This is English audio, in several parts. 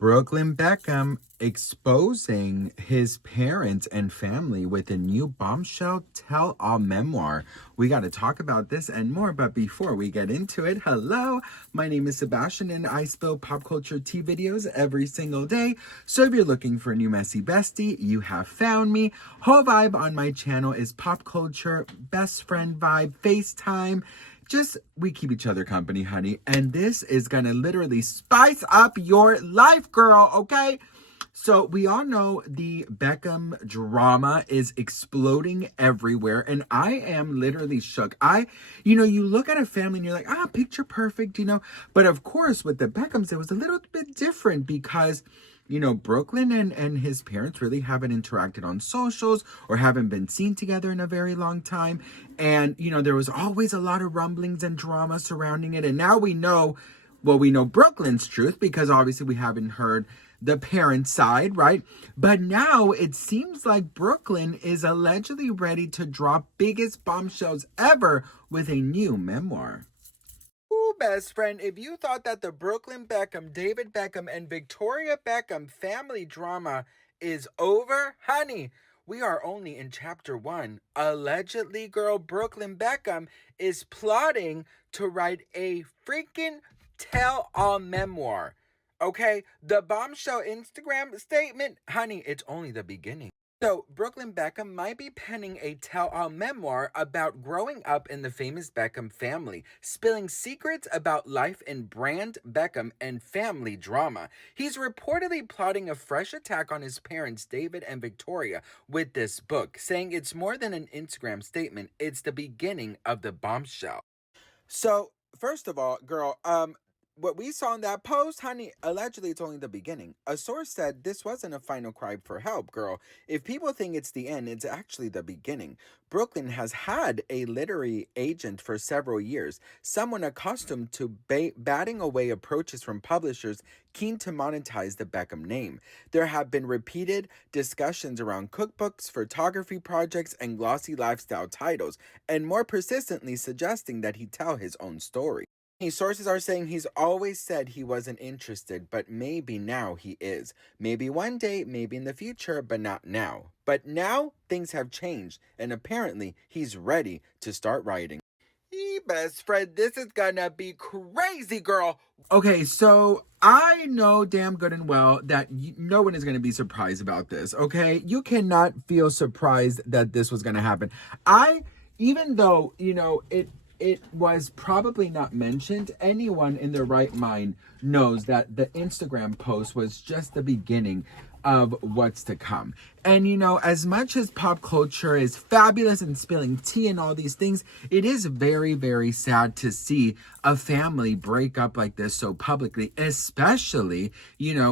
Brooklyn Beckham exposing his parents and family with a new bombshell tell-all memoir. We got to talk about this and more, but before we get into it, hello, my name is Sebastian and I spill pop culture tea videos every single day. So if you're looking for a new messy bestie, you have found me. Whole vibe on my channel is pop culture, best friend vibe, FaceTime. Just, we keep each other company, honey. And this is going to literally spice up your life, girl, okay? So we all know the Beckham drama is exploding everywhere. And I am literally shook. You look at a family and you're like, picture perfect, But of course, with the Beckhams, it was a little bit different because Brooklyn and his parents really haven't interacted on socials or haven't been seen together in a very long time. And, there was always a lot of rumblings and drama surrounding it. And now we know Brooklyn's truth because obviously we haven't heard the parent side, right? But now it seems like Brooklyn is allegedly ready to drop biggest bombshells ever with a new memoir. Ooh, best friend, if you thought that the Brooklyn Beckham, David Beckham, and Victoria Beckham family drama is over, honey, we are only in chapter 1. Allegedly, girl, Brooklyn Beckham is plotting to write a freaking tell-all memoir. Okay, the bombshell Instagram statement, honey, it's only the beginning. So, Brooklyn Beckham might be penning a tell-all memoir about growing up in the famous Beckham family, spilling secrets about life in brand Beckham and family drama. He's reportedly plotting a fresh attack on his parents, David and Victoria, with this book, saying it's more than an Instagram statement, it's the beginning of the bombshell. So, first of all, girl, what we saw in that post, honey, allegedly it's only the beginning. A source said this wasn't a final cry for help, girl. If people think it's the end, it's actually the beginning. Brooklyn has had a literary agent for several years, someone accustomed to batting away approaches from publishers keen to monetize the Beckham name. There have been repeated discussions around cookbooks, photography projects, and glossy lifestyle titles, and more persistently suggesting that he tell his own story. Sources are saying he's always said he wasn't interested, but maybe now he is. Maybe one day, maybe in the future, but not now. But now things have changed, and apparently he's ready to start writing. Best friend, this is gonna be crazy, girl. Okay, so I know damn good and well that no one is gonna be surprised about this, okay? You cannot feel surprised that this was gonna happen. Even though, it was probably not mentioned, anyone in their right mind knows that the Instagram post was just the beginning of what's to come. And as much as pop culture is fabulous and spilling tea and all these things, it is very, very sad to see a family break up like this so publicly, especially,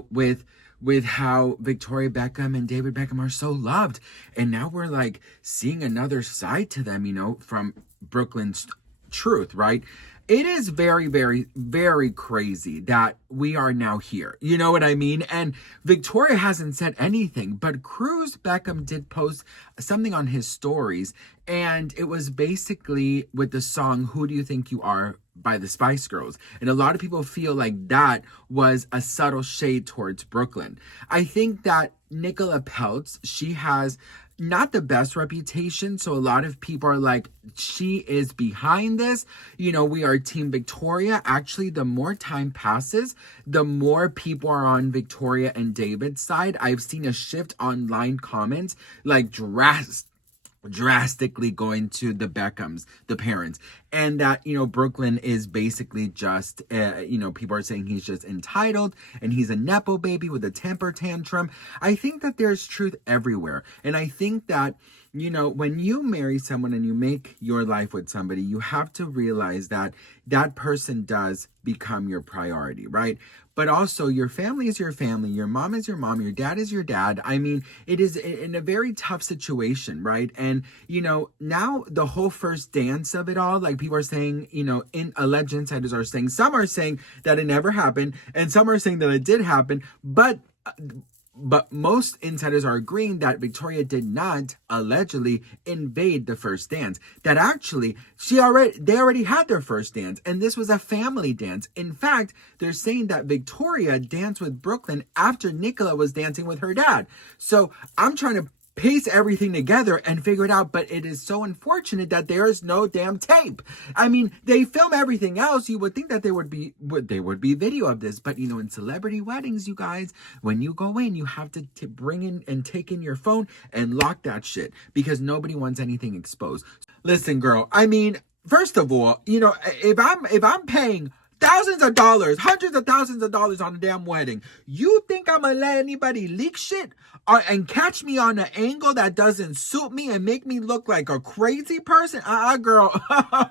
with how Victoria Beckham and David Beckham are so loved. And now we're seeing another side to them, from Brooklyn's truth, right? It is very, very, very crazy that we are now here. You know what I mean? And Victoria hasn't said anything, but Cruz Beckham did post something on his stories, and it was basically with the song "Who Do You Think You Are" by the Spice Girls. And a lot of people feel like that was a subtle shade towards Brooklyn. I think that Nicola Peltz, she has not the best reputation, so a lot of people are like, she is behind this. We are Team Victoria. Actually, the more time passes, the more people are on Victoria and David's side. I've seen a shift online comments, drastically going to the Beckhams, the parents, and that Brooklyn is basically just people are saying he's just entitled and he's a nepo baby with a temper tantrum. I think that there's truth everywhere, and I think that when you marry someone and you make your life with somebody, you have to realize that that person does become your priority, right? But also, your family is your family, your mom is your mom, your dad is your dad. I mean, it is in a very tough situation, right? And, now the whole first dance of it all, people are saying, in alleged insiders are saying, some are saying that it never happened, and some are saying that it did happen, but But most insiders are agreeing that Victoria did not allegedly invade the first dance. That actually they already had their first dance, and this was a family dance. In fact, they're saying that Victoria danced with Brooklyn after Nicola was dancing with her dad. So I'm trying to piece everything together and figure it out, but it is so unfortunate that there is no damn tape. I mean, they film everything else. You would think that there would be video of this, but in celebrity weddings, you guys, when you go in, you have to bring in and take in your phone and lock that shit because nobody wants anything exposed. Listen, girl, I mean, first of all, if I'm paying thousands of dollars, hundreds of thousands of dollars on a damn wedding, you think I'm gonna let anybody leak shit and catch me on an angle that doesn't suit me and make me look like a crazy person? Girl.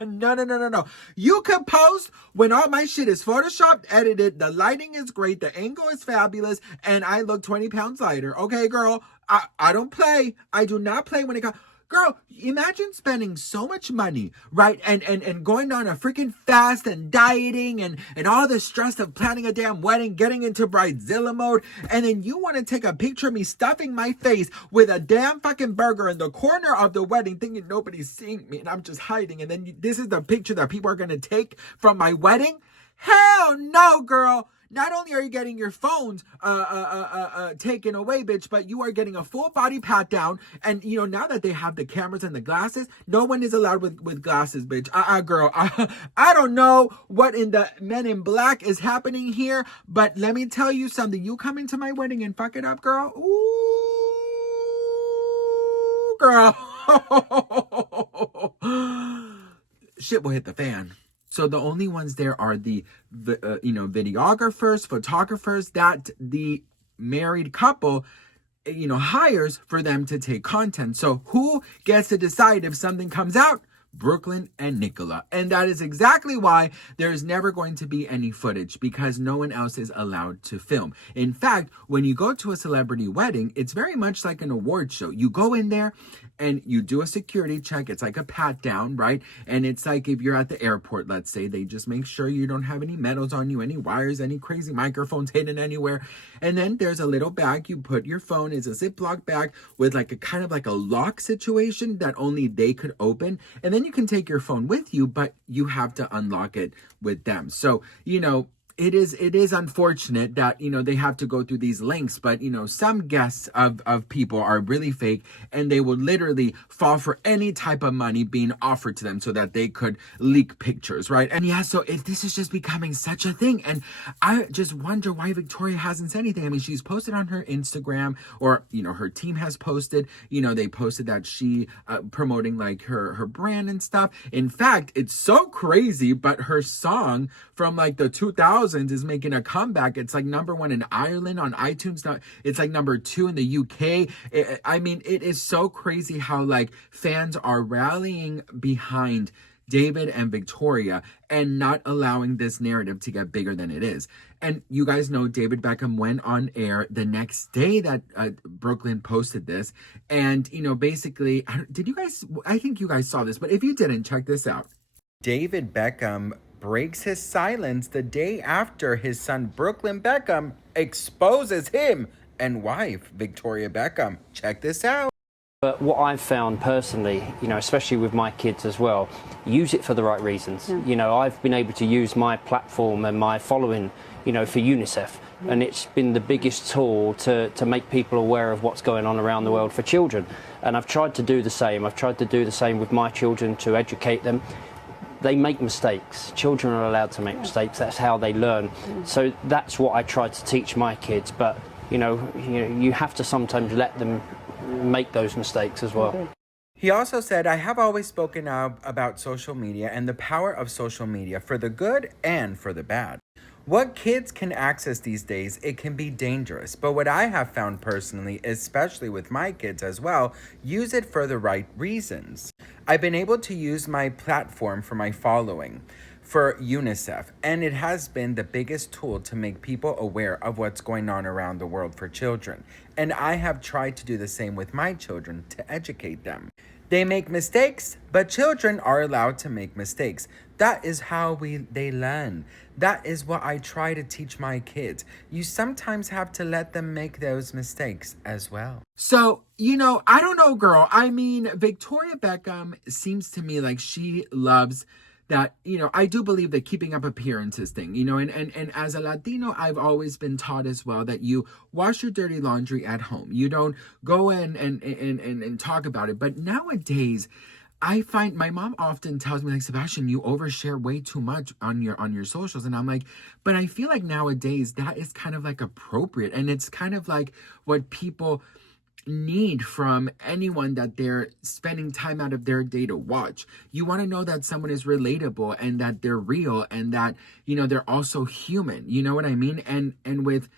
No. You can post when all my shit is photoshopped, edited, the lighting is great, the angle is fabulous, and I look 20 pounds lighter. Okay, girl? I don't play. I do not play when it comes. Girl, imagine spending so much money, right? And going on a freaking fast and dieting and all the stress of planning a damn wedding, getting into bridezilla mode. And then you want to take a picture of me stuffing my face with a damn fucking burger in the corner of the wedding, thinking nobody's seeing me and I'm just hiding. And then this is the picture that people are going to take from my wedding? Hell no, girl. Not only are you getting your phones taken away, bitch, but you are getting a full body pat down. And, now that they have the cameras and the glasses, no one is allowed with glasses, bitch. Girl, I don't know what in the Men in Black is happening here, but let me tell you something. You come into my wedding and fuck it up, girl. Ooh, girl. Shit will hit the fan. So the only ones there are the videographers, photographers that the married couple, hires for them to take content. So who gets to decide if something comes out? Brooklyn and Nicola. And that is exactly why there's never going to be any footage, because no one else is allowed to film. In fact, when you go to a celebrity wedding, it's very much like an award show. You go in there and you do a security check. It's like a pat down, right? And it's like if you're at the airport, let's say, they just make sure you don't have any metals on you, any wires, any crazy microphones hidden anywhere. And then there's a little bag. You put your phone. It's a Ziploc bag with like a kind of like a lock situation that only they could open. And then you can take your phone with you, but you have to unlock it with them. So, it is unfortunate that, they have to go through these lengths, but, some guests of people are really fake and they will literally fall for any type of money being offered to them so that they could leak pictures, right? And yeah, so if this is just becoming such a thing, and I just wonder why Victoria hasn't said anything. I mean, she's posted on her Instagram, or, her team has posted, they posted that she promoting like her brand and stuff. In fact, it's so crazy, but her song from like the 2000s is making a comeback. It's like #1 in Ireland on iTunes. Now it's like #2 in the UK. It is so crazy how like fans are rallying behind David and Victoria and not allowing this narrative to get bigger than it is. And you guys know David Beckham went on air the next day that Brooklyn posted this. And, basically, I think you guys saw this, but if you didn't, check this out. David Beckham breaks his silence the day after his son Brooklyn Beckham exposes him and wife Victoria Beckham. Check this out. But what I've found personally, especially with my kids as well, use it for the right reasons. Yeah. I've been able to use my platform and my following, for UNICEF. Yeah. And it's been the biggest tool to make people aware of what's going on around the world for children. And I've tried to do the same. I've tried to do the same with my children to educate them. They make mistakes. Children are allowed to make mistakes. That's how they learn. So that's what I try to teach my kids. But, you have to sometimes let them make those mistakes as well. He also said, I have always spoken about social media and the power of social media for the good and for the bad. What kids can access these days, it can be dangerous. But what I have found personally, especially with my kids as well, use it for the right reasons. I've been able to use my platform for my following, for UNICEF, and it has been the biggest tool to make people aware of what's going on around the world for children. And I have tried to do the same with my children to educate them. They make mistakes, but children are allowed to make mistakes. That is how they learn. That is what I try to teach my kids. You sometimes have to let them make those mistakes as well. So, I don't know, girl. I mean, Victoria Beckham seems to me like she loves that, I do believe that keeping up appearances thing, and as a Latino, I've always been taught as well that you wash your dirty laundry at home. You don't go in and talk about it. But nowadays, I find my mom often tells me, like, Sebastian, you overshare way too much on your socials. And I'm like, but I feel like nowadays that is kind of like appropriate. And it's kind of like what people need from anyone that they're spending time out of their day to watch. You want to know that someone is relatable and that they're real and that, they're also human. You know what I mean? And with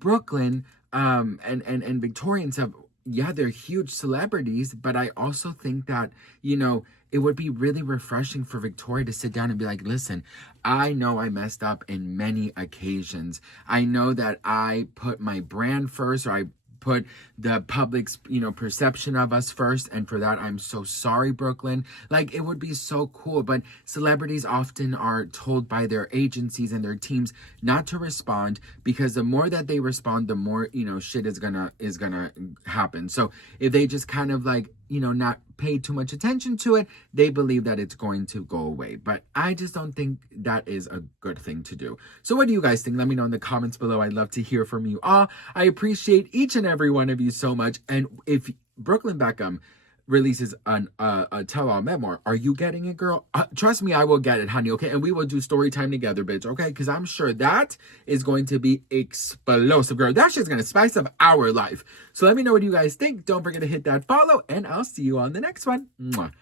Brooklyn, and Victoria and stuff, yeah, they're huge celebrities, but I also think that, it would be really refreshing for Victoria to sit down and be like, listen, I know I messed up in many occasions. I know that I put my brand first, or I put the public's, perception of us first. And for that, I'm so sorry, Brooklyn. Like, it would be so cool. But celebrities often are told by their agencies and their teams not to respond, because the more that they respond, the more, shit is gonna happen. So if they just kind of like, not pay too much attention to it, they believe that it's going to go away. But I just don't think that is a good thing to do. So what do you guys think? Let me know in the comments below. I'd love to hear from you all. I appreciate each and every one of you so much. And if Brooklyn Beckham releases a tell-all memoir, are you getting it, girl? Trust me, I will get it, honey, okay? And we will do story time together, bitch, okay? Because I'm sure that is going to be explosive, girl. That shit's going to spice up our life. So let me know what you guys think. Don't forget to hit that follow, and I'll see you on the next one. Mwah.